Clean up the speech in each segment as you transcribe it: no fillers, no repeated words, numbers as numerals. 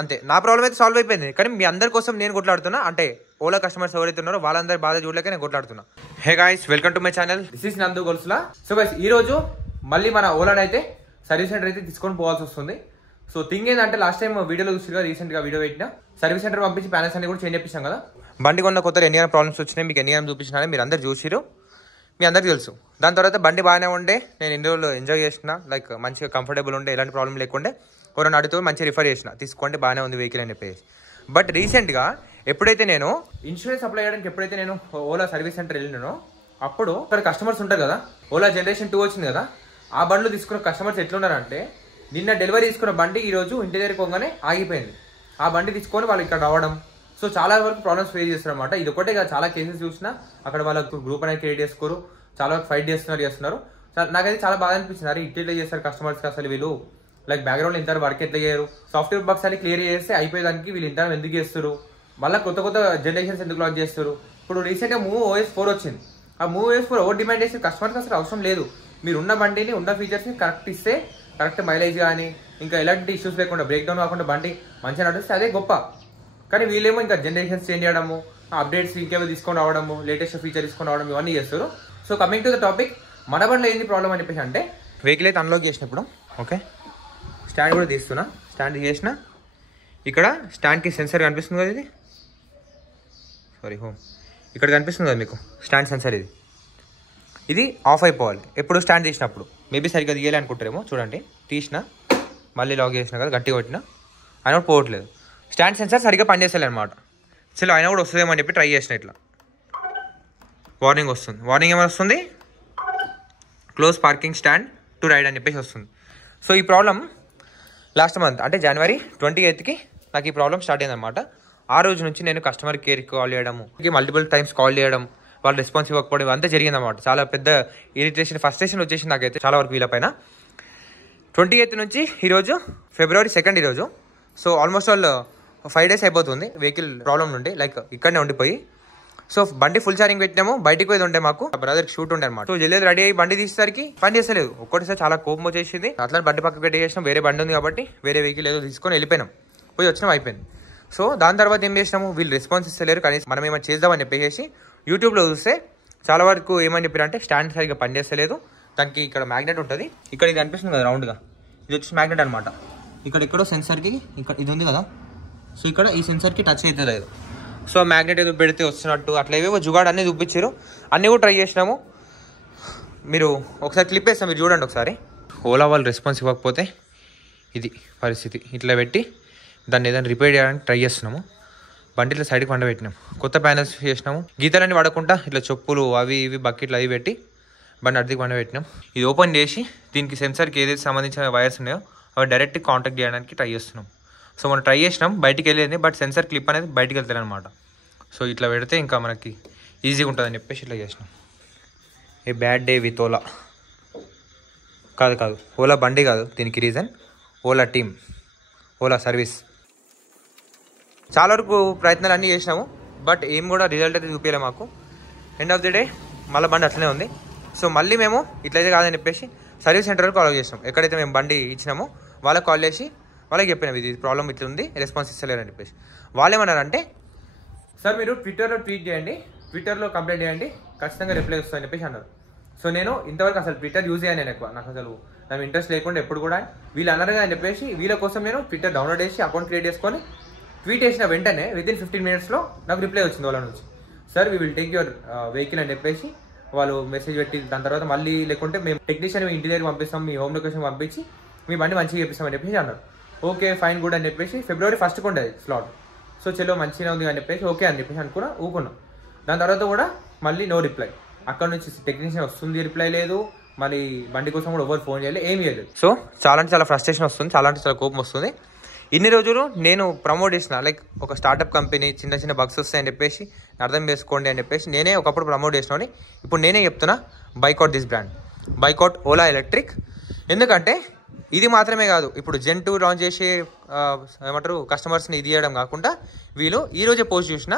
అంతే. నా ప్రాబ్లం అయితే సాల్వ్ అయిపోయింది. కానీ మీ అందరి కోసం నేను కొట్లాడుతున్నా. అంటే ఓలా కస్టమర్స్ ఎవరైతే ఉన్నారో వాళ్ళందరి బాధ చూడలేక నేను కొట్లాడుతున్నా. Hey guys, welcome to my channel. This is Nandu గొలుసులా. సో గైస్, ఈ రోజు మళ్ళీ మన ఓలాని అయితే సర్వీస్ సెంటర్ అయితే తీసుకొని పోవాల్సి వస్తుంది. సో థింగ్ ఏంటంటే, లాస్ట్ టైం వీడియోలో చూసిగా రీసెంట్ గా వీడియో పెట్టినా సర్వీస్ సెంటర్ పంపించి ప్యానల్స్ అన్ని కూడా చేంజ్ చేపించాం కదా. బండి కొన్న కొత్త ఎన్ని ప్రాబ్లమ్స్ వచ్చినాయి మీకు ఎన్ని చూపించినా మీరు అందరు చూసిరు, మీ అందరికి తెలుసు. దాని తర్వాత బండి బాగానే ఉండే, నేను ఇన్ని రోజులు ఎంజాయ్ చేసిన, లైక్ మంచిగా కంఫర్టబుల్ ఉండే, ఎలాంటి ప్రాబ్లం లేకుండే. ఎవరైనా అడిగితే మంచిగా రిఫర్ చేసిన, తీసుకోండి బాగానే ఉంది వెహికల్ అని చెప్పేసి. బట్ రీసెంట్గా ఎప్పుడైతే నేను ఇన్సూరెన్స్ అప్లై చేయడానికి ఎప్పుడైతే నేను ఓలా సర్వీస్ సెంటర్ వెళ్ళినానో, అప్పుడు అక్కడ కస్టమర్స్ ఉంటారు కదా, ఓలా జనరేషన్ 2 వచ్చింది కదా, ఆ బండ్లు తీసుకున్న కస్టమర్స్ ఎట్లున్నారంటే, నిన్న డెలివరీ తీసుకున్న బండి ఈ రోజు ఇంటి దగ్గరికి పోగానే ఆగిపోయింది. ఆ బండి తీసుకొని వాళ్ళు ఇక్కడ రావడం, సో చాలా వరకు ప్రాబ్లమ్స్ ఫేస్ చేస్తారు అనమాట. ఇది ఒకటే కాదు, చాలా కేసెస్ చూసినా అక్కడ వాళ్ళకు గ్రూప్ అనేది క్రియేట్ చేసుకోరు, చాలా వరకు ఫైట్ చేస్తున్నారు. నాకైతే చాలా బాగా అనిపించింది. అరే ఇట్లా చేస్తారు కస్టమర్స్కి, అసలు వీళ్ళు లైక్ బ్యాక్గ్రౌండ్ ఇంత వర్క్ ఎట్లా చేయరు, సాఫ్ట్వేర్ బగ్స్ అని క్లియర్ చేస్తే అయిపోయేదానికి వీళ్ళు ఇంత ఎందుకు చేస్తారు, మళ్ళీ కొత్త జనరేషన్స్ ఎందుకు లాంచ్ చేస్తారు. ఇప్పుడు రీసెంట్గా MOVE OS 4 వచ్చింది. ఆ MOVE OS 4 ఎవరు డిమాండ్ చేస్తే కస్టమర్కి అసలు అవసరం లేదు. మీరు ఉన్న బండిని ఉన్న ఫీచర్స్ని కరెక్ట్ ఇస్తే, కరెక్ట్ మైలేజ్ కానీ ఇంకా ఎలాంటి ఇష్యూస్ లేకుండా, బ్రేక్ డౌన్ కాకుండా బండి మంచిగా నడిస్తే అదే గొప్ప. కానీ వీళ్ళేమో ఇంకా జనరేషన్స్ చేంజ్ చేయడము, అప్డేట్స్ ఇంకేమో తీసుకొని రావడము, లేటెస్ట్ ఫీచర్ తీసుకొని రావడం, ఇవన్నీ చేస్తారు. So coming to the topic, మన బండిలో ఏంది ప్రాబ్లం అని చెప్పేసి అంటే, వెహికల్ అయితే అన్లాక్ చేసినప్పుడు ఓకే, స్టాండ్ కూడా తీస్తున్నా, స్టాండ్ చేసిన, ఇక్కడ స్టాండ్కి సెన్సర్ కనిపిస్తుంది కదా, ఇది సారీ ఇక్కడ కనిపిస్తుంది కదా మీకు స్టాండ్ సెన్సర్, ఇది ఆఫ్ అయిపోవాలి ఎప్పుడు స్టాండ్ తీసినప్పుడు. మేబీ సరిగ్గా తీయాలి అనుకుంటారేమో, చూడండి తీసిన మళ్ళీ లాక్ చేసిన కదా, గట్టిగా కొట్టిన అయినా కూడా పోవట్లేదు. స్టాండ్ సెన్సర్ సరిగ్గా పనిచేస్తలే అనమాట. చలో అయినా కూడా వస్తుందేమో అని చెప్పి ట్రై చేసిన, ఇట్లా వార్నింగ్ వస్తుంది. వార్నింగ్ ఏమైనా వస్తుంది, close parking stand to ride అని చెప్పేసి వస్తుంది. సో ఈ ప్రాబ్లం లాస్ట్ మంత్ అంటే January 28కి నాకు ఈ ప్రాబ్లం స్టార్ట్ అయిందనమాట. ఆ రోజు నుంచి నేను కస్టమర్ కేర్కి కాల్ చేయడము, మల్టిపుల్ టైమ్స్ కాల్ చేయడం, వాళ్ళు రెస్పాన్స్ ఇవ్వకపోవడం, అంతా జరిగిందన్నమాట. చాలా పెద్ద ఇరిటేషన్, ఫ్రస్ట్రేషన్ వచ్చేసి నాకైతే చాలా వరకు వీళ్ళపైన. 28 నుంచి ఈరోజు February 2 ఈరోజు. సో ఆల్మోస్ట్ ఆల్ 5 days అయిపోతుంది వెహికల్ ప్రాబ్లం నుండి, లైక్ ఇక్కడనే ఉండిపోయి. సో బండి ఫుల్ ఛార్జింగ్ పెట్టినాము, బయటికి పోయి ఉండే, మాకు బ్రదర్కి షూట్ ఉండే అనమాట. సో జల్లేదు రెడీ అయ్యి బండి తీసేసరికి పని చేస్తలేదు. ఒక్కటిసారి చాలా కోపం వచ్చేసింది. అట్లా బండి పక్కకు పెట్టి చేసినాం, వేరే బండి ఉంది కాబట్టి వేరే వెహికల్ ఏదో తీసుకొని వెళ్ళిపోయినాం, పోయి వచ్చినాం, అయిపోయింది. సో దాని తర్వాత ఏం చేసినాము, వీళ్ళు రెస్పాన్స్ ఇస్తలేరు, కనీసం మనం ఏమైనా చేద్దామని చెప్పేసి యూట్యూబ్లో చూస్తే చాలా వరకు ఏమని చెప్పారంటే, స్టాండ్ సరిగ్గా పనిచేస్తలేదు, దానికి ఇక్కడ మ్యాగ్నెట్ ఉంటుంది, ఇక్కడ ఇది అనిపిస్తుంది కదా రౌండ్గా, ఇది వచ్చి మ్యాగ్నెట్ అనమాట. ఇక్కడ ఎక్కడో సెన్సర్కి ఇక్కడ ఇది ఉంది కదా, సో ఇక్కడ ఈ సెన్సర్కి టచ్ అయితే లేదు. సో మ్యాగ్నెట్ ఏదో పెడితే వస్తున్నట్టు అట్లా ఏవేవో జుగాడు అన్నీ చూపించారు, అన్నీ కూడా ట్రై చేసినాము. మీరు ఒకసారి క్లిప్ వేస్తాం, మీరు చూడండి ఒకసారి. ఓలా వాళ్ళు రెస్పాన్స్ ఇవ్వకపోతే ఇది పరిస్థితి. ఇట్లా పెట్టి దాన్ని ఏదైనా రిపేర్ చేయడానికి ట్రై చేస్తున్నాము. బండి ఇట్లా సైడ్కి పండబెట్టినాము, కొత్త ప్యానల్స్ చేసినాము, గీతలన్నీ వాడకుండా ఇట్లా చెప్పులు అవి ఇవి బకెట్లు అవి పెట్టి బండి అడిగి పండబెట్టినాం. ఇది ఓపెన్ చేసి దీనికి సెన్సర్కి ఏదైతే సంబంధించిన వైర్స్ ఉన్నాయో అవి డైరెక్ట్ కాంటాక్ట్ చేయడానికి ట్రై చేస్తున్నాం. సో మనం ట్రై చేసినాం, బయటికి వెళ్ళేది, బట్ సెన్సర్ క్లిప్ అనేది బయటికి వెళ్తాయి అనమాట. సో ఇట్లా పెడితే ఇంకా మనకి ఈజీగా ఉంటుందని చెప్పేసి ఇట్లా చేసినాం. ఏ బ్యాడ్ డే విత్ ఓలా కాదు, ఓలా బండి కాదు దీనికి reason, Ola team, Ola service. చాలా వరకు ప్రయత్నాలు అన్నీ చేసినాము, బట్ ఏం కూడా రిజల్ట్ అయితే చూపించలే మాకు. ఎండ్ ఆఫ్ ది డే మళ్ళీ బండి అట్లనే ఉంది. సో మళ్ళీ మేము ఇట్లయితే కాదని చెప్పేసి సర్వీస్ సెంటర్కి కాల్ చేసినాం. ఎక్కడైతే మేము బండి ఇచ్చినామో వాళ్ళకి కాల్ చేసి వాళ్ళకి చెప్పినాం, ఇది ప్రాబ్లం ఇట్లా ఉంది, రెస్పాన్స్ ఇస్తలేరు అని చెప్పేసి. వాళ్ళు ఏమన్నారంటే, సార్ మీరు ట్విట్టర్లో ట్వీట్ చేయండి, ట్విట్టర్లో కంప్లైంట్ చేయండి, ఖచ్చితంగా రిప్లై వస్తుందని చెప్పేసి అన్నారు. సో నేను ఇంతవరకు అసలు ట్విట్టర్ యూజ్ చేయను, నేను ఎక్కువ, నాకు అసలు నాకు ఇంట్రెస్ట్ లేకుండా ఎప్పుడు కూడా. వీళ్ళు అన్నారు అని చెప్పేసి వీళ్ళ కోసం నేను ట్విట్టర్ డౌన్లోడ్ చేసి అకౌంట్ క్రియేట్ చేసుకొని ట్వీట్ చేసిన వెంటనే వితిన్ 15 minutesలో నాకు రిప్లై వచ్చింది వాళ్ళ నుంచి. Sir we will take your vehicle అని చెప్పేసి వాళ్ళు మెసేజ్ పెట్టి, దాని తర్వాత మళ్ళీ లేకుంటే మేము టెక్నీషియన్ ఇంటి దగ్గర పంపిస్తాం, మీ హోమ్ లొకేషన్ పంపించి మీ బండి మంచిగా చేపిస్తామని చెప్పేసి అన్నారు. ఓకే ఫైన్ గుడ్ అని చెప్పేసి February 1st ఉండేది స్లాట్. సో చలో మంచిగా ఉంది అని చెప్పేసి ఓకే అని చెప్పేసి ఊకున్నాం. దాని తర్వాత కూడా మళ్ళీ నో రిప్లై. అక్కడ నుంచి టెక్నీషియన్ వస్తుంది, రిప్లై లేదు, మళ్ళీ బండి కోసం కూడా ఎవరు ఫోన్ చేయలేదు, ఏమీ లేదు. సో చాలా అంటే చాలా ఫ్రస్ట్రేషన్ వస్తుంది, చాలా అంటే చాలా కోపం వస్తుంది. ఇన్ని రోజులు నేను ప్రమోట్ చేసిన, లైక్ ఒక స్టార్టప్ కంపెనీ, చిన్న చిన్న బగ్స్ వస్తాయని చెప్పేసి అర్థం చేసుకోండి అని చెప్పేసి నేనే ఒకప్పుడు ప్రమోట్ చేసినాని, ఇప్పుడు నేనే చెప్తున్నా, boycott this brand, boycott Ola electric. ఎందుకంటే ఇది మాత్రమే కాదు, ఇప్పుడు Gen 2 లాంచ్ చేసి ఏమంటారు కస్టమర్స్ని ఇది చేయడం కాకుండా, వీళ్ళు ఈరోజే పోస్ట్ చూసిన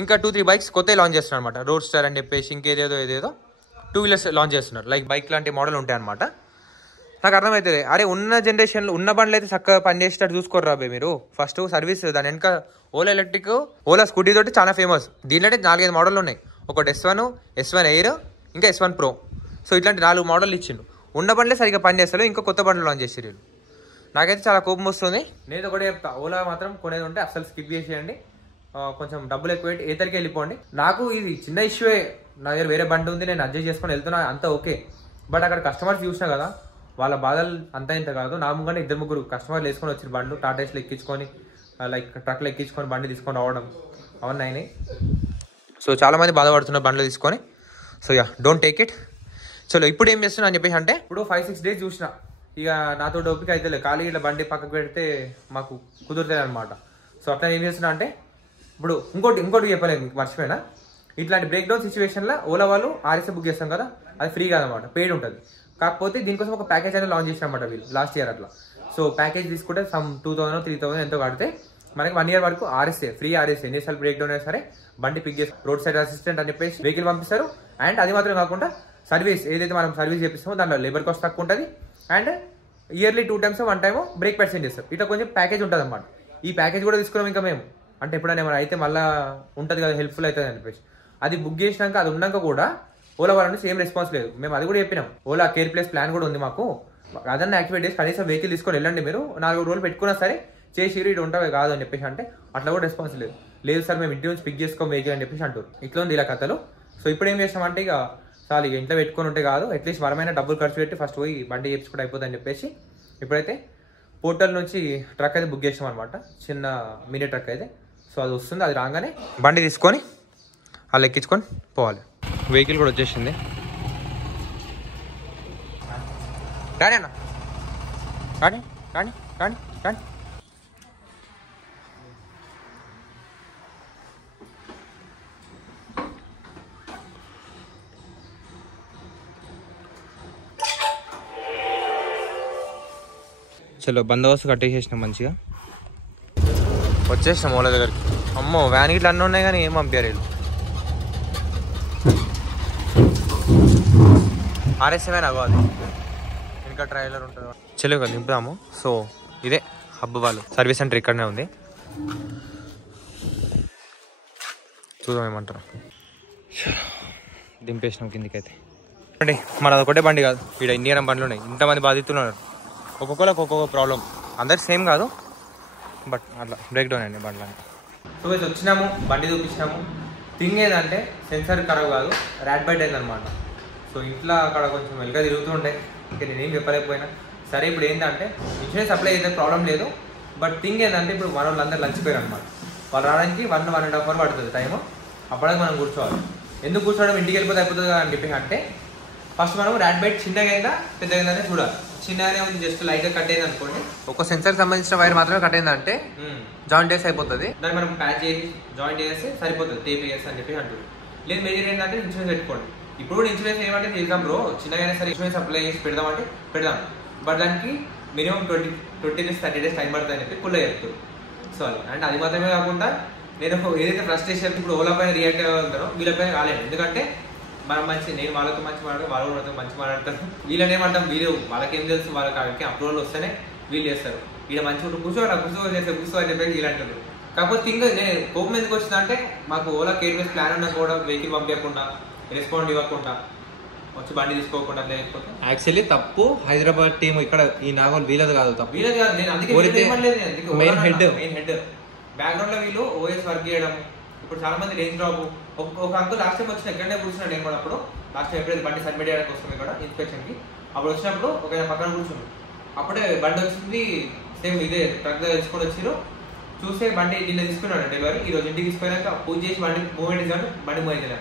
ఇంకా 2-3 బైక్స్ కొత్త లాంచ్ చేస్తున్నారు అనమాట. రోడ్ స్టార్ అని చెప్పేసి ఇంకేదేదో 2 wheelers లాంచ్ చేస్తున్నారు, లైక్ బైక్ లాంటి మోడల్ ఉంటాయి అనమాట. నాకు అర్థమవుతుంది. అరే ఉన్న జనరేషన్లో ఉన్న బండ్లు అయితే చక్కగా పనిచేసేటట్టు చూసుకోరు రాబే మీరు. ఫస్ట్ సర్వీస్ దాని వెనక ఓలా ఎలక్ట్రిక్, ఓలా స్కూటీ తోటి చాలా ఫేమస్. దీంట్లో 4-5 మోడల్ ఉన్నాయి. ఒకటి S1 ఎయిర్, ఇంకా S1 Pro. సో ఇట్లాంటి 4 మోడల్ ఇచ్చిండు. ఉన్న బండ్లే సరిగ్గా పని చేస్తారు, ఇంకా కొత్త బండ్లు లాంచ్ చేసి వీళ్ళు. నాకైతే చాలా కోపం వస్తుంది. నేను ఒకటే చెప్తా, ఓలా మాత్రం కొనేది ఉంటే అసలు స్కిప్ చేసేయండి. కొంచెం డబ్బులు ఎక్కువ పెట్టి ఏతరికి వెళ్ళిపోండి. నాకు ఇది చిన్న ఇష్యూయే, నా దగ్గర వేరే బండి ఉంది, నేను అడ్జస్ట్ చేసుకొని వెళ్తున్నా, అంతా ఓకే. బట్ అక్కడ కస్టమర్స్ చూసినా కదా, వాళ్ళ బాధలు అంతా ఇంత కాదు. నా ముంగనే 2-3 కస్టమర్లు వేసుకొని వచ్చిన బండ్లు టాటాస్లో ఎక్కించుకొని, లైక్ ట్రక్లో ఎక్కించుకొని బండి తీసుకొని రావడం అవన్నీ అయినాయి. సో చాలామంది బాధపడుతున్నారు బండ్లు తీసుకొని. So don't take it. చలో ఇప్పుడు ఏం చేస్తున్నా అని చెప్పేసి అంటే, ఇప్పుడు 5-6 డేస్ చూసిన, ఇక నాతో ఓపిక అయితే లేదు. ఖాళీ ఇట్లా బండి పక్కకు పెడితే మాకు కుదురుతుంది అనమాట. సో అట్లా ఏం చేస్తున్నా అంటే, ఇప్పుడు ఇంకోటి చెప్పలేదు మీకు, మర్చిపోయినా. ఇట్లాంటి బ్రేక్ డౌన్ సిచ్యువేషన్లో ఓలా వాళ్ళు RSA బుక్ చేస్తాం కదా, అది ఫ్రీ కాదన్నమాట, పెయిడ్ ఉంటుంది. కాకపోతే దీనికోసం ఒక ప్యాకేజ్ అనేది లాంచ్ చేసినమాట వీళ్ళు లాస్ట్ ఇయర్ అట్లా. సో ప్యాకేజ్ తీసుకుంటే సమ్ 2,000-3,000 ఎంతో కడితే మనకి 1 year వరకు RSA, ఫ్రీ RSA, ఎన్నిసార్లు బ్రేక్ డౌన్ అయినా సరే బండి పిక్ చేసి రోడ్ సైడ్ అసిస్టెంట్ అని చెప్పేసి వెహికల్ పంపిస్తారు. అండ్ అది మాత్రం కాకుండా సర్వీస్ ఏదైతే మనం సర్వీస్ చేపిస్తామో దాంట్లో లేబర్ కాస్ట్ తక్కువ ఉంటుంది. And yearly 2 times 1 time brake pads change చేస్తారు. ఇట్లా కొంచెం ప్యాకేజ్ ఉంటుంది అన్నమాట. ఈ ప్యాకేజ్ కూడా తీసుకున్నాం ఇంకా మేము, అంటే ఎప్పుడైనా ఏమైనా అయితే మళ్ళీ ఉంటుంది కదా, హెల్ప్ఫుల్ అవుతుంది అని చెప్పేసి. అది బుక్ చేసినాక అది ఉన్నాక కూడా ఓలా వాళ్ళ నుంచి సేమ్ రెస్పాన్స్ లేదు. మేము అది కూడా చెప్పినాం, ఓలా కేర్ ప్లేస్ ప్లాన్ కూడా ఉంది మాకు, అదన్నా యాక్టివేట్ చేసి కనీసం వెహికల్ తీసుకొని వెళ్ళండి, మీరు 4 రోజులు పెట్టుకున్నా సరే చేసి ఇటు ఉంటావే కాదు అని చెప్పేసి అంటే అట్లా కూడా రెస్పాన్స్ లేదు సార్ మేము ఇంటి నుంచి పిక్ చేసుకోం వెహికల్ అని చెప్పేసి అంటారు. ఇట్లా ఉంది ఇలా కథలు. సో ఇప్పుడు ఏం చేస్తామంటే, ఇక చాలు ఇక ఇంట్లో పెట్టుకొని ఉంటే కాదు, అట్లీస్ట్ మనమైనా డబ్బులు ఖర్చు పెట్టి ఫస్ట్ పోయి బండి చేపించుకుంటే అయిపోతుంది అని చెప్పేసి ఇప్పుడైతే పోర్టల్ నుంచి ట్రక్ అయితే బుక్ చేసాం అనమాట, చిన్న మినీ ట్రక్ అయితే. సో అది వస్తుంది, అది రాగానే బండి తీసుకొని వాళ్ళు ఎక్కించుకొని పోవాలి. వెహికల్ కూడా వచ్చేసింది. రాని అన్న, రాని రాని రాని రాని. చలో బందోబస్తు కట్టేసేసినాం మంచిగా, వచ్చేసినాం ఓలా దగ్గరికి. అమ్మో వ్యాన్ గిట్లా అన్నీ ఉన్నాయి కానీ ఏం పంపారు వీళ్ళు. RSA అవ్వాలి, ఇంకా ట్రైలర్ ఉంటుంది. చలో కదా దింపుదాము. సో ఇదే హబ్ వాళ్ళు సర్వీస్ సెంటర్ ఇక్కడనే ఉంది, చూద్దాం ఏమంటారు. దింపేసినాం కిందికైతే. అండి మనది ఒకటే బండి కాదు, ఇక్కడ ఇండియన్ బండ్లు ఉన్నాయి, ఇంతమంది బాధితులు ఉన్నారు. ఒక్కొక్కరికి ఒక్కొక్క ప్రాబ్లం, అందరికి సేమ్ కాదు, బట్ అట్లా బ్రేక్ డౌన్ అండి బండ్లని. సో ఇది వచ్చినాము, బండి చూపించినాము. థింగ్ ఏదంటే సెన్సర్ ఖరాబ్ కాదు, ర్యాట్ బైట్ అయిందనమాట. సో ఇంట్లో అక్కడ కొంచెం వెల్గా తిరుగుతూ ఉంటాయి, ఇంకా నేనేం చెప్పలేకపోయినా. సరే ఇప్పుడు ఏంటంటే ఇన్సూరెన్స్ అప్లై అయితే ప్రాబ్లం లేదు, బట్ థింగ్ ఏంటంటే ఇప్పుడు మన వాళ్ళందరూ లంచ్ పోయారు అనమాట. వాళ్ళు రావడానికి 1.5 hours పడుతుంది టైము. అప్పటికి మనం కూర్చోవాలి. ఎందుకు కూర్చోవడం, ఇంటికి వెళ్ళిపోతే అయిపోతుంది అని చెప్పి అంటే, ఫస్ట్ మనం ర్యాట్ బైట్ చిన్నగా అయిందా పెద్దగా అయిందని చూడాలి. చిన్నగానే ఉంది, జస్ట్ లైట్గా కట్ అయింది అనుకోండి, ఒక సెన్సర్ సంబంధించిన వైర్ మాత్రమే కట్ అయిందంటే జాయింట్ వేసి అయిపోతుంది. దాన్ని మనం ప్యాచ్ చేసి జాయింట్ చేస్తే సరిపోతుంది, టేప్ వేసి అని చెప్పి అంటుంది. లేదు మేజర్ ఏంటంటే ఇన్సూరెన్స్ పెట్టుకోండి. ఇప్పుడు ఇన్సూరెన్స్ ఏమంటే చేద్దాం బ్రో, చిన్నగా సరే ఇన్సూరెన్స్ అప్లై చేసి పెడదామంటే పెడదాం, బట్ దానికి మినిమం 20 నుంచి 30 days టైం పడుతుంది అని చెప్పి కుళ్ళ చెప్తారు. సో అండ్ అది మాత్రమే కాకుండా నేను ఏదైతే ఫ్రస్ట్రేషన్ ఇప్పుడు ఓలా పైన రియాక్ట్ అవ్వగలుగుతానో వీళ్ళపైన కాలేదు. ఎందుకంటే మనం నేను వాళ్ళతో మంచి మాట్లాడతాను, వాళ్ళు వాళ్ళతో మంచి మాట్లాడతారు. వీళ్ళని ఏమంటాం, వీళ్ళు వాళ్ళకేం తెలుసు, వాళ్ళకి అప్రూవల్ వస్తేనే వీళ్ళు చేస్తారు. వీళ్ళ మంచి కూర్చో అని చెప్పేసి వీళ్ళు అంటారు. కాకపోతే థింగ్ నేను కోపం ఎందుకు వచ్చిందంటే, మాకు ఓలా కేర్లెస్ ప్లాన్ ఉన్నా కూడా వెహికల్ పంపించకుండా, రెస్పాండ్ ఇవ్వకుండా, వచ్చి బండి తీసుకోకుండా లేకపోతే యాక్చువల్లీ తప్పు హైదరాబాద్ టీం ఇక్కడ ఈ నాగోల్ వీళ్ళది కాదు, తప్పు వీళ్ళది కాదు. నేను అందుకే మెయిన్ హెడ్ బ్యాక్గ్రౌండ్ లో వీళ్ళు OS వర్క్ చేయడం. ఇప్పుడు చాలా మంది రేంజ్ డ్రాప్, ఒక అంకుల్ లాస్ట్ టైం వచ్చిన ఎక్కడనే కూర్చున్నాడు. నేను కూడా అప్పుడు లాస్ట్ టైం ఎప్పుడైతే బండి సబ్మిట్ చేయడానికి వస్తాం ఇక్కడ ఇన్స్పెక్షన్ కి, అప్పుడు వచ్చినప్పుడు ఒక పక్కన కూర్చున్నాడు. అప్పుడే బండి వచ్చింది, సేమ్ ఇదే ట్రక్ తెచ్చుకొని వచ్చారు. చూస్తే బండి నిన్న తీసుకున్నాడు డెలివరీ, ఈ రోజు ఇంటికి తీసుకున్నాక పూజ చేసి బండి మూవ్మెంట్ ఇచ్చాడు, బండి మూవ్ అయింది.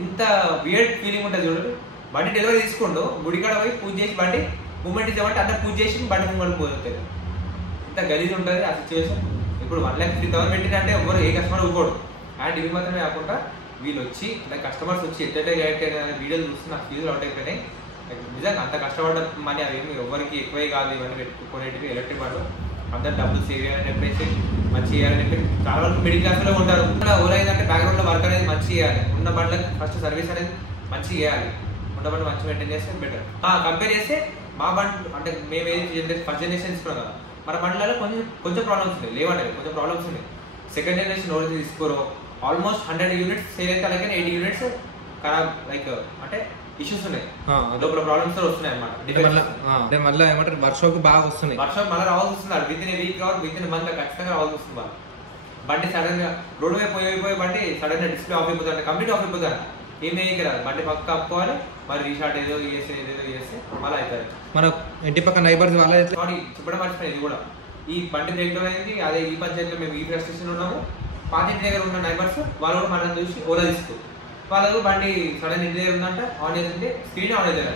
ఎంత వియర్డ్ ఫీలింగ్ ఉంటుంది చూడండి. బండి డెలివరీ తీసుకుంటూ గుడికాడ పోయి పూజ చేసి బండి మూవ్మెంట్ ఇచ్చామంటే అందరు పూజ చేసి బండి మూవ్మెంట్ పోతుంది. ఎంత గలీజ్ ఉంటుంది ఆ సిచ్యువేషన్. ఇప్పుడు 1,50,000 పెట్టినంటే ఎవరు ఏ కస్టమర్ ఊరుకోడు. అండ్ ఇవి మాత్రమే కాకుండా వీళ్ళు వచ్చి లైక్ కస్టమర్స్ వచ్చి ఎట్లయితే రియాక్ట్ అయిన వీడియోలు చూస్తే నాకు ఫీజులు అవుట్ అయిపోయినాయి. నిజంగా అంత కష్టపడ్డ మనీ అవి ఎవరికి ఎక్కువే కాదు. ఇవన్నీ పెట్టుకునేటివి ఎలక్ట్రిక్ వాళ్ళు అందరు డబ్బులు సేవ్ చేయాలని చెప్పేసి మంచి చేయాలని చెప్పి చాలా వరకు మిడిల్ క్లాస్లో ఉంటారు. ఓలా ఏంటంటే బ్యాక్గ్రౌండ్లో వర్క్ అనేది మంచి చేయాలి, ఉన్న బండ్లకి ఫస్ట్ సర్వీస్ అనేది మంచి చేయాలి, ఉన్న బండ్లు మంచి మెయింటైన్ చేస్తే బెటర్. కంపేర్ చేస్తే మా బండ్లు అంటే మేము ఏది ఫస్ట్ జనరేషన్ తీసుకున్నాం కదా, మన బండ్లలో కొంచెం ప్రాబ్లమ్స్ ఉన్నాయి, లేవంటే కొంచెం ప్రాబ్లమ్స్ ఉన్నాయి. సెకండ్ జనరేషన్ ఎవరైతే తీసుకోరో ఆల్మోస్ట్ 100 యూనిట్స్ సేల్ అయితే అలాగే 80 యూనిట్స్ ఖరాబ్, లైక్ అంటే ఇష్యూస్ ఉన్నాయి, లోపల ప్రాబ్లమ్స్ వస్తున్నాయి అన్నమాట. మళ్ళీ ఏమంటారు వర్షాప్ బాగా వస్తున్నాయి, వర్షం మళ్ళీ రావాల్సి వస్తున్నారు. With in week with in month ఖచ్చితంగా రావాల్సి వస్తుంది. వాళ్ళు బండి సడన్ గా రోడ్ మీద పోయి బండి సడన్ గా డిస్ప్లే ఆఫ్ అయిపోతుంది, కంప్లీట్ ఆఫ్ అయిపోతుంది. ఏమీ రాదు, బండి పక్క కప్పుకోవాలి, మరి రీషార్ట్ ఏదో చేస్తే మళ్ళీ అవుతారు. మన ఇంటి పక్క నైబర్స్ వాళ్ళ సారీ చెప్పడం మర్చిపోయింది. ఇది కూడా ఈ బండి బ్రేక్ డౌన్ అయింది. అదే ఈ పంచాయతీలో మేము ఈ ప్రెస్ స్టేషన్ ఉన్నాము, పాత ఇంటి దగ్గర ఉన్న నైబర్స్ వాళ్ళు కూడా మనల్ని చూసి ఓలా తీసుకోరు. వాళ్ళకు బండి సడన్ ఇంటి దగ్గర ఉందంటే ఆన్ చేస్తుంటే స్క్రీన్ ఆన్ అవుతుంది,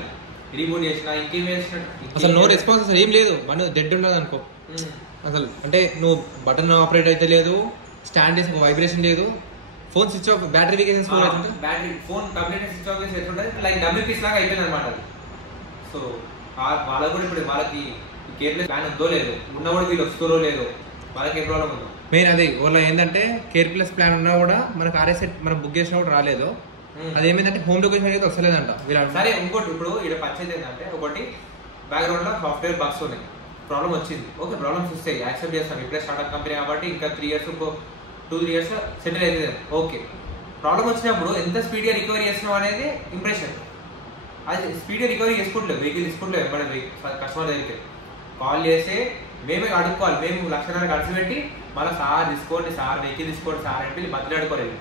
రిమూవ్ చేసిన ఇంకేం చేసిన అసలు నో రెస్పాన్స్, అసలు ఏం లేదు, బండి డెడ్ ఉండదు అనుకో అసలు. అంటే నువ్వు బటన్ ఆపరేట్ అయితే లేదు, స్టాండ్ చేసి వైబ్రేషన్ లేదు, ఫోన్ స్విచ్ ఆఫ్, బ్యాటరీ వీకేషన్ battery phone complete switch off చేసి ఎట్లుంటుంది లైక్ డబ్ల్యూపీస్ లాగా అయిపోయింది అనమాట. సో వాళ్ళకు కూడా ఇప్పుడు వాళ్ళకి కేర్లెస్ ప్లాన్ ఉందో లేదు, ఉన్నా కూడా వీళ్ళు వస్తారో లేదో, వాళ్ళకి ఏ ప్రాబ్లం ఉందో. మెయిన్ అది ఓలా ఏంటంటే కేర్ ప్లస్ ప్లాన్ ఉన్నా కూడా మనకు ఆర్ఎస్ మనం బుక్ చేసినా కూడా రాలేదు. అది ఏమైందంటే హోమ్ లొకేషన్ అయితే వస్తలేదంట. సరే ఇంకోటి ఇప్పుడు ఇక్కడ పంచాయతీ ఏంటంటే ఒకటి బ్యాక్గ్రౌండ్ లో సాఫ్ట్వేర్ బగ్స్ ఉన్నాయి, ప్రాబ్లం వచ్చింది. ఓకే ప్రాబ్లమ్స్ వస్తాయి, యాక్సెప్ట్ చేస్తాం, ఇప్పుడే స్టార్ట్అప్ కంపెనీ కాబట్టి ఇంకా 3 years 2-3 years సెటిల్ అవుతుంది. ఓకే ప్రాబ్లం వచ్చినప్పుడు ఎంత స్పీడ్గా రికవరీ చేస్తున్నాం అనేది ఇంప్రెషన్. అది స్పీడ్గా రికవరీ చేసుకుంటలేదు, వెహికల్ తీసుకుంటలేదు. వెంబడి కస్టమర్ దగ్గరికి కాల్ చేస్తే మేమే అడుక్కోవాలి, మేము 1,00,000 ఖర్చు పెట్టి మళ్ళీ సార్ తీసుకోండి, సార్ వెహికల్ తీసుకోండి సార్ అంటే బతిలాడుకోలేదు.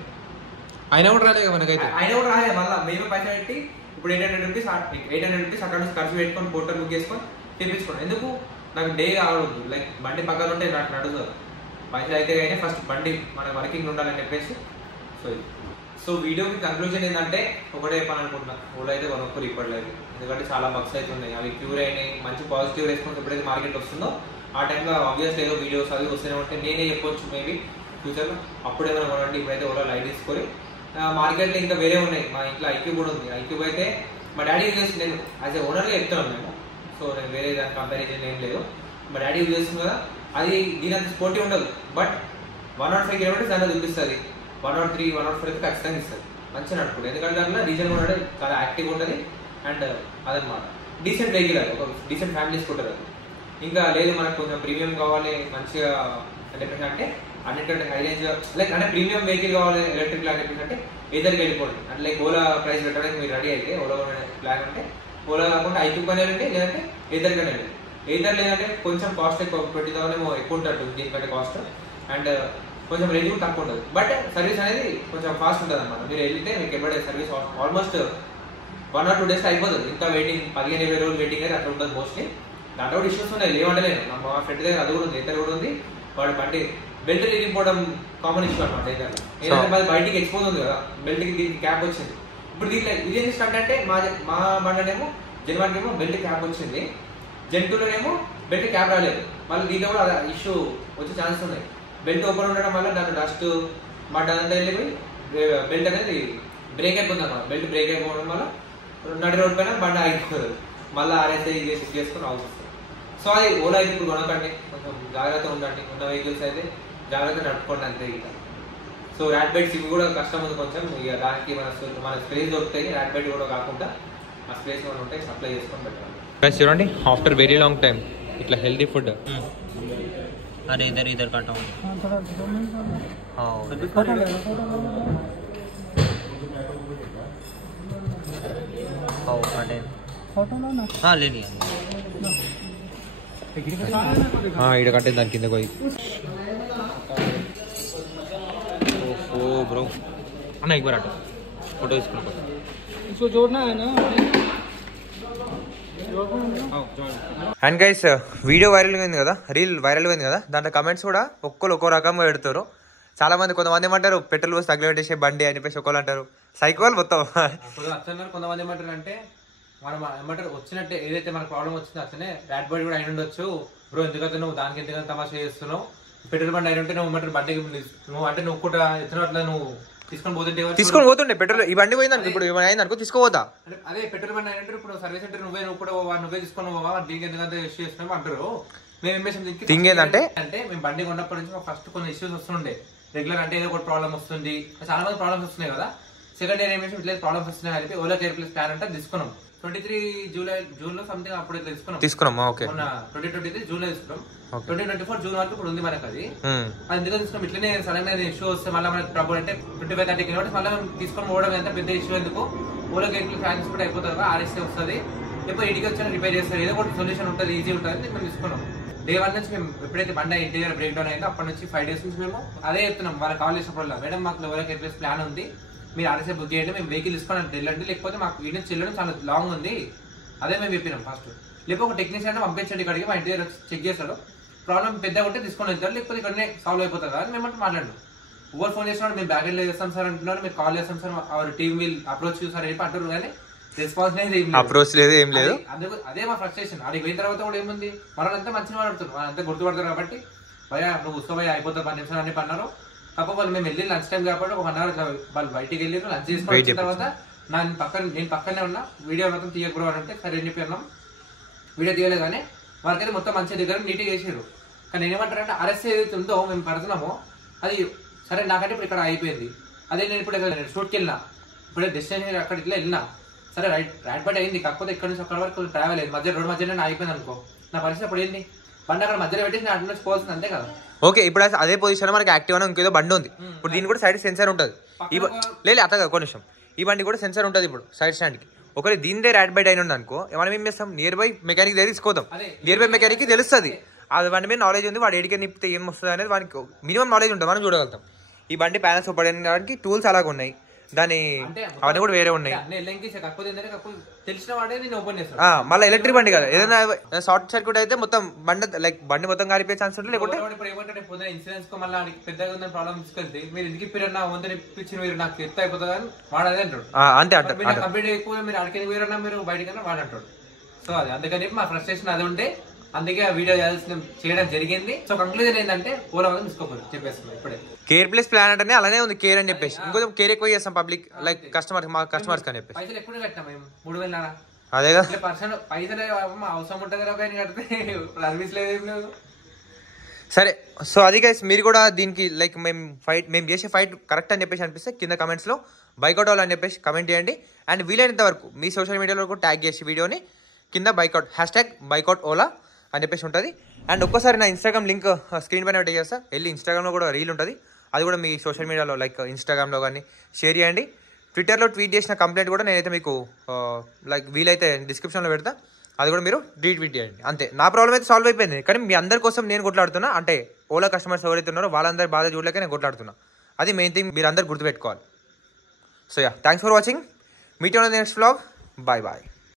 అయినా కూడా రాలేదు మనకైతే, అయినా కూడా రాలేదు. మళ్ళీ మేమే పైసలు పెట్టి ఇప్పుడు 800 రూపీస్ అక్కడ నుంచి ఖర్చు పెట్టుకొని పోర్టల్ బుక్ చేసుకొని తెప్పించుకోండి. ఎందుకు నాకు డే కావద్దు, లైక్ బండి పక్కన ఉంటే నాకు నడుతుంది, పైసలు అయితే కానీ ఫస్ట్ బండి మన వర్కింగ్ ఉండాలని చెప్పేసి. సో వీడియోకి కన్క్లూజన్ ఏంటంటే ఒకటే చెప్పాలనుకుంటున్నా, ఓలా అయితే కొనుక్కోరు ఇప్పట్లేదు, ఎందుకంటే చాలా బగ్స్ అయితే ఉన్నాయి, అవి క్యూర్ అయినాయి. మంచి పాజిటివ్ రెస్పాన్స్ ఎప్పుడైతే మార్కెట్ వస్తుందో ఆ టైంలో ఆబ్వియస్లీ ఏదో వీడియోస్ అవి వస్తూనే ఉంటే నేనే చెప్పొచ్చు మేబీ ఫ్యూచర్లో, అప్పుడేమైనా కొనండి. ఇప్పుడైతే ఓలా లైట్ తీసుకొని మార్కెట్లో ఇంకా వేరే ఉన్నాయి. మా ఇంట్లో ఐక్యూ కూడా ఉంది, ఐక్యూ అయితే మా డాడీ యూజ్ చేసి, నేను యాజ్ ఏ ఓనర్గా చెప్తున్నాను మేము, సో నేను వేరే దాని కంపారిజన్ ఏం లేదు. మా డాడీ యూజ్ చేస్తుంది కదా, అది దీని అంత స్పోర్టీ ఉండదు, బట్ 105 kilometers దాంట్లో చూపిస్తుంది, 103, 104 అయితే ఖచ్చితంగా ఇస్తుంది, మంచిగా నడుపుకుంటుంది. ఎందుకంటే దాంట్లో డీజిల్ కూడా చాలా యాక్టివ్ ఉంటుంది అండ్ అదనమాట డీసెంట్ వెహికల్, అది ఒక డీసెంట్ ఫ్యామిలీ స్కూటర్. అది ఇంకా లేదు మనకు కొంచెం ప్రీమియం కావాలి మంచిగా అని చెప్పేసి అంటే అన్నింటి హై రేంజ్ లైక్ అంటే ప్రీమియం వెహికల్ కావాలి ఎలక్ట్రిక్ అని చెప్పేసి అంటే ఏదరికి వెళ్ళిపోండి. అంటే లైక్ ఓలా ప్రైస్ పెట్టడానికి మీరు రెడీ అయితే ఓలా ప్లాన్ అంటే ఓలా కాకుండా ఐక్యూ పని వెళ్ళండి, లేదంటే ఏదర్ కానీ వెళ్ళండి. ఏదర్ లేదంటే కొంచెం కాస్ట్ ఎక్కువ 20,000 ఏమో ఎక్కువ ఉంటుంది దీనికంటే కాస్ట్, అండ్ కొంచెం రేంజ్ కూడా తక్కువ ఉంటుంది, బట్ సర్వీస్ అనేది కొంచెం ఫాస్ట్ ఉంటుంది అనమాట. మీరు వెళ్తే మీకు ఎప్పుడే సర్వీస్ ఆల్మోస్ట్ 1 or 2 days అయిపోతుంది. ఇంకా వెయిటింగ్ 15-20 రోజులు వెయిటింగ్ అయితే అట్లా ఉంటుంది మోస్ట్లీ. దాంట్లో కూడా ఇష్యూస్ ఉన్నాయి, లేవంటలేను. మా ఫ్రెండ్ దగ్గర అది కూడా ఉంది, ఇతర కూడా ఉంది. వాడు బండి బెల్ట్ తిరిగిపోవడం కామన్ ఇష్యూ అనమాట. ఏదైతే బయటికి ఎక్స్పోజ్ ఉంది కదా, బెల్ట్కి దీనికి క్యాప్ వచ్చింది. ఇప్పుడు దీంట్లో ఇదేం స్టార్ట్ అంటే మా బండనేమో జనవానికి ఏమో బెల్ట్ క్యాప్ వచ్చింది, జంతువులనేమో బెల్ట్ క్యాప్ రాలేదు. మళ్ళీ దీంట్లో కూడా అలా ఇష్యూ వచ్చే ఛాన్సెస్ ఉన్నాయి. బెల్ట్ ఓపెన్ ఉండడం వల్ల దాంట్లో డస్ట్ మడ్ అంతా వెళ్ళిపోయి బెల్ట్ అనేది బ్రేక్ అయిపోతుంది అనమాట. బెల్ట్ బ్రేక్ అయిపోవడం వల్ల నడి రోడ్ పైన బండి ఆగిపోతుంది, మళ్ళీ ఆర్ఎస్ఐ ఇది బుక్ చేసుకుని అవసరం వస్తుంది. సో అది ఓలా అయితే ఇప్పుడు కొనకండి, కొంచెం జాగ్రత్తగా ఉండండి. ఉన్న వెహికల్స్ అయితే జాగ్రత్తగా నడుపుకోండి అంతే. ఇక సో ర్యాట్ బైట్స్ ఇవి కూడా కష్టం ఉంది కొంచెం, ఇక దానికి మన స్పేస్ దొరుకుతాయి. ర్యాట్ బైట్ కూడా కాకుండా ఆ స్పేస్ ఏమైనా ఉంటే సప్లై చేసుకొని పెట్టాలి. చూడండి ఆఫ్టర్ వెరీ లాంగ్ టైం ఇట్లా హెల్దీ ఫుడ్. अरे इधर इधर काटा हूँ हाँ ले लिया ఇక్కడ కట్టే దాని కింద పోయి. ఓ బ్రో అన్న एक बार आटो फोटो इसको इसको जोड़ना है ना. అండ్ గైస్ వీడియో వైరల్ అయింది కదా, రీల్ వైరల్ అయింది కదా, దాంట్లో కమెంట్స్ కూడా ఒక్కో రకంగా పెడతారు. చాలా మంది కొంతమంది ఏమంటారు పెట్రోల్ పోసి తగిలిపెట్టేసే బండి అని చెప్పేసి ఒకళ్ళు అంటారు, సైకోల్ మొత్తం. కొంతమంది ఏమంటారు అంటే మనం ఏమంటారు వచ్చినట్టే ఏదైతే మనకు ప్రాబ్లం వచ్చిందో అట్లనే ర్యాట్ బైట్ కూడా అయిన ఉండొచ్చు బ్రో, ఎందుకంటే నువ్వు దానికి ఎందుకంటే తమాషా చేస్తున్నావు, పెట్రోల్ బండి అయిన ఉంటే నువ్వు ఏమంటారు బండికి నువ్వు అంటే నువ్వు కూడా ఎత్తునట్లా నువ్వు తీసుకొని పోతుండే పెట్రోల్. ఈ బండి పోయింది ఇప్పుడు ఏమైంది అనుకో తీసుకోవద్దా, అదే పెట్రోల్ బండి అయినంటే ఇప్పుడు సర్వీస్ సెంటర్ నువ్వు కూడా నువ్వే తీసుకొని పోవా, దీనికి ఎందుకంటే ఇష్యూ చేస్తున్నావు అంటారు. మేము థింగ్ ఏంటంటే మేము బండి కొన్నప్పటి నుంచి ఫస్ట్ కొన్ని ఇష్యూస్ వస్తుండే రెగ్యులర్, అంటే ఏదో ఒకటి ప్రాబ్లమ్ వస్తుంది, చాలా మంది ప్రాబ్లమ్స్ వస్తున్నాయి కదా. సెకండ్ ఇయర్ ఏమేసి ఇట్లా ప్రాబ్లమ్స్ వస్తున్నాయి అయితే ఓలా కేర్ ప్లస్ ప్లాన్ అంటే తీసుకున్నాం. 23 జూన్ లో సంథింగ్ అప్పుడు తీసుకున్నాం. ఓకే, మొన్న 2023 జూన్ లో తీసుకున్నాం. 2024 జూన్ వరకు ఇప్పుడు ఉంది మనకు. అది అందుకని తీసుకున్నాం. ఇట్లనే సడన్ గా ఇష్యూ వస్తే మళ్ళీ మనకి ట్రబుల్ అంటే 25-30 కిలోమీటర్స్ మళ్ళీ తీసుకొని పోవడం ఎంత పెద్ద ఇష్యూ ఎందుకు? ఓలా గేట్లు ఫ్యాన్స్ కూడా అయిపోతుంది కదా, ఆర్ఎస్ఏ వస్తుంది, ఎప్పుడు ఇంటికి వచ్చి రిపేర్ చేస్తారు, ఏదో ఒకటి సొల్యూషన్ ఉంటుంది, ఈజీ ఉంటుంది. మేము తీసుకున్నాం. డే 1 నుంచి మేము ఎప్పుడైతే బండి ఇంటీరియర్ బ్రేక్ డౌన్ అయిందో అప్పటి నుంచి 5 days నుంచి మేము అదే చెప్తున్నాం. వాళ్ళకి కాల్ చేసినప్పుడు మేడం మాకు ఓలా గేట్ ప్లాన్ ఉంది, మీరు ఆర్ఎస్ఏ బుక్ చేయండి, మేము వెహికల్ తీసుకొని వెళ్ళండి, లేకపోతే మాకు వీడి నుంచి వెళ్ళడం చాలా లాంగ్ ఉంది. అదే మేము చెప్పినాం ఫస్ట్. లేకపోతే ఒక టెక్నీషియన్ పంపించండి ఇక్కడికి, మా ఇంటి దగ్గర చెక్ చేస్తాడు, ప్రాబ్లం పెద్దగా ఉంటే తీసుకొని వెళ్తారు, లేకపోతే ఇక్కడనే సాల్వ్ అయిపోతుంది అని మేము మాట్లాడినాం. ఓవర్ ఫోన్ చేసినాడు, మేము బ్యాక్ ఎండ్లో చేస్తాం సార్ అంటున్నారు, మీరు కాల్ చేస్తాం sir, our team will approach sir చెప్పి అంటారు, కానీ రెస్పాన్స్ అప్రోచ్ లేదు, ఏం లేదు. అందుకు అదే మా ఫ్రస్ట్రేషన్. అడిగి పోయిన తర్వాత కూడా ఏముంది, మనల్ని మంచిగా మాట్లాడుతారు, వాళ్ళంతా గుర్తుపడతారు కాబట్టి భయ నువ్వు ఉత్సవ అయిపోతావు 10 నిమిషాలు అని అన్నారు. కాకపోతే వాళ్ళు మేము వెళ్ళి లంచ్ టైం కాబట్టి 1 hour వాళ్ళు బయటికి వెళ్ళి లంచ్ చేసుకుని వచ్చిన తర్వాత నేను పక్కనే ఉన్నా, వీడియో మొత్తం తీయకూడదు అని అంటే సరే అని చెప్పి అన్నాం. వీడియో తీయలేదు కానీ వాళ్ళకైతే మొత్తం మంచి దగ్గర నీట్గా చేసారు. కానీ నేనేమంటారంటే ఆర్ఎస్ఏ ఏదైతే ఉందో మేము పడుతున్నామో అది సరే నాకంటే ఇప్పుడు ఇక్కడ అయిపోయింది. అదే నేను ఇప్పుడు షూట్కి వెళ్ళినా, ఇప్పుడే డెస్టినేషన్ అక్కడ ఇట్లా వెళ్ళినా సరే రైట్ బట్ అయింది, కాకపోతే ఇక్కడ నుంచి అక్కడ వరకు ట్రావెల్ అయింది, మధ్య రోడ్ మధ్యలో నేను అయిపోయింది అనుకో, నా పరిస్థితి అప్పుడు ఏంది? బండి అక్కడ మధ్యలో పెట్టేసి నేను అటు నుంచి పోవాల్సింది, అంతే కదా. ఓకే, ఇప్పుడు అదే పొజిషన్ మనకి యాక్టివ్ అని ఇంకేదో బండి ఉంది. ఇప్పుడు దీని కూడా సైడ్ సెన్సార్ ఉంటుంది. లేదు అట్లా కదా కొంచెం, ఈ బండి కూడా సెన్సార్ ఉంటుంది ఇప్పుడు సైడ్ స్టాండ్కి. ఒకవేళ దీనిదే ర్యాట్ బైట్ అయిన అనుకో, మనం ఏం చేస్తాం, నియర్ బై మెకానిక్ దగ్గర తీసుకోదాం. నియర్ బై మెకానిక్ తెలుస్తుంది, అది బండి మీద నాలెడ్జ్ ఉంది, వాడు ఎడికి నిప్పితే ఏం వస్తుంది అనేది వానికి మినిమం నాలెడ్జ్ ఉంటుంది, మనం చూడగలుగుతాం. ఈ బండి ప్యానల్స్ ఉపయోగించడానికి టూల్స్ అలాగే ఉన్నాయి, దాని అవన్నీ కూడా వేరే ఉన్నాయి. మళ్ళీ ఎలక్ట్రిక్ బండి కదా, ఏదైనా షార్ట్ సర్క్యూట్ అయితే మొత్తం బండి మొత్తం కాలిపోయే ఛాన్స్ ఉంటుంది. లేకుంటే ఇన్సూరెన్స్ కు మళ్ళీ పెద్దగా ప్రాబ్లమ్ తీసుకెళ్తే మీరు ఎందుకు ఇప్పిరన్నా వంద ఇప్పించిన మీరు నాకు ఎత్తు అయిపోతుంది అని వాడు అదే అంటాడు. అంతే అంటారు, కంప్లీట్ ఎక్కువ మీరు అడిగిన వీరన్నా మీరు బయటకన్నా వాడు అంటాడు. సో అది అందుకని మా ఫ్రస్ట్రేషన్ అది ఉంటే అందుకే ఆ వీడియో చేయడం జరిగింది. సో కంక్లూజన్ ఏంటంటే ఓలా వల్ల తీసుకోకూడదు చెప్పేస్తున్నాం ఇప్పుడే. కేర్ ప్లస్ ప్లాన్ అంటే అలానే ఉంది, కేర్ అని చెప్పేసి ఇంకొంచెం కేర్ ఎక్కువ చేస్తాం పబ్లిక్ లైక్ కస్టమర్ మా కస్టమర్స్ అని చెప్పేసి. పైసలు ఎప్పుడు కట్టినా మేము 3,000 అదేగా పర్సెంట్ పైసలు అవసరం ఉంటుంది కానీ కడితే సర్వీస్ లేదు. సరే, సో అది గైస్ మీరు కూడా దీనికి లైక్ మేము చేసే ఫైట్ కరెక్ట్ అని చెప్పేసి అనిపిస్తే కింద కమెంట్స్లో బైకౌట్ అవ్వాలని చెప్పేసి కమెంట్ చేయండి. అండ్ వీలైనంత వరకు మీ సోషల్ మీడియాలో కూడా ట్యాగ్ చేసి వీడియోని కింద బైకౌట్ #బైకౌట్ ఓలా అని చెప్పేసి ఉంటుంది. అండ్ ఒక్కసారి నా ఇన్స్టాగ్రామ్ లింక్ స్క్రీన్ పైన పెట్టి చేస్తా, వెళ్ళి ఇన్స్టాగ్రామ్లో కూడా రీల్ ఉంటుంది, అది కూడా మీ సోషల్ మీడియాలో లైక్ ఇన్స్టాగ్రామ్లో కానీ షేర్ చేయండి. ట్విట్టర్లో ట్వీట్ చేసిన కంప్లైంట్ కూడా నేనైతే మీకు లైక్ వీలైతే డిస్క్రిప్షన్లో పెడతా, అది కూడా మీరు రీట్వీట్ చేయండి. అంతే, నా ప్రాబ్లం అయితే సాల్వ్ అయిపోయింది. కానీ మీ అందరి కోసం నేను కొట్లాడుతున్నా, అంటే ఓలా కస్టమర్స్ ఎవరైతే ఉన్నారో వాళ్ళందరి బాధ చూడలేక నేను కొట్లాడుతున్నా. అది మెయిన్ థింగ్, మీరు అందరు గుర్తుపెట్టుకోవాలి. So ya, thanks for watching. Meet on the next vlog. Bye bye.